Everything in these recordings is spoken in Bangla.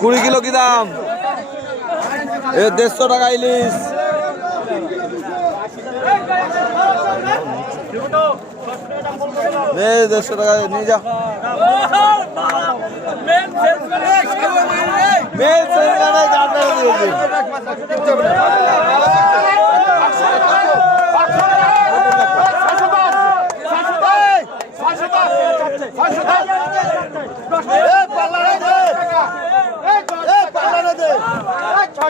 কুড়ি কিলো কি দাম? এ দেড়শো টাকা ইলিশ। দেড়শো টাকা নিয়ে যা। মেল সেন্টারে গাড়ি দিয়েছে দে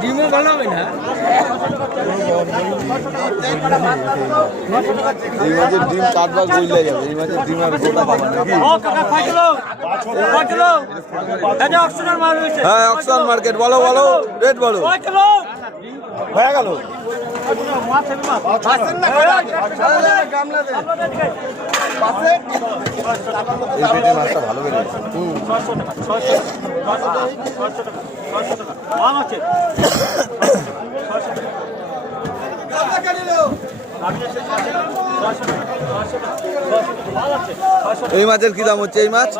ডিমও ভালো হবে না এই মাছের ডিম কাটবা গইলে যাবে এই মাছের ডিম আর গোটা পাবা নাকি? হ্যাঁ অক্সফোর্ড মার্কেট বলো বলো রেট বলো। হয়ে গেল? এই পেটে মাছটা ভালো বেরিয়েছে। এই মাছের কি দাম হচ্ছে? এই মাছ?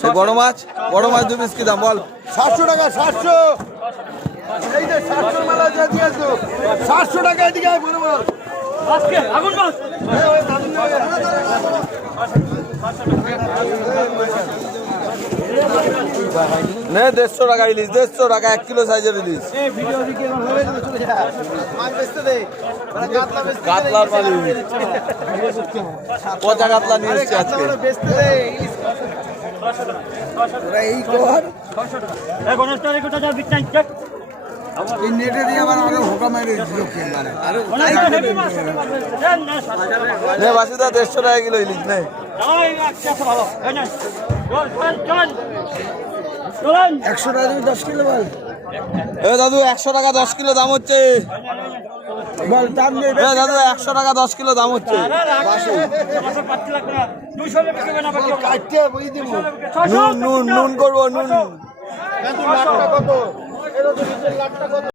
সে বড় মাছ? বড় মাছ দু পিস কি দাম? বল। সাতশো টাকা সাতশো। এই যে সাতশো মেলা যে দিয়েছ সাতশো টাকা এদিকে আয়, বলে বল নে দেড়শো টাকা ইলিশ দেড়শো টাকা এক কিলো সাইজের ইলিশ কাতলার মালিক পচা কাতলা নিয়ে এসছি আজকে এই নেটে দিয়ে আবার আমাকে হোকা মেরে মানে নে বাসিদা দেড়শো টাকা কিলো ইলিশ নে একশো টাকা দশ কিলো বল। এ দাদু একশো টাকা দশ কিলো দাম হচ্ছে। বল দাম নেই দাদু একশো টাকা দশ কিলো দাম হচ্ছে। নুন নুন নুন করব নুন কত?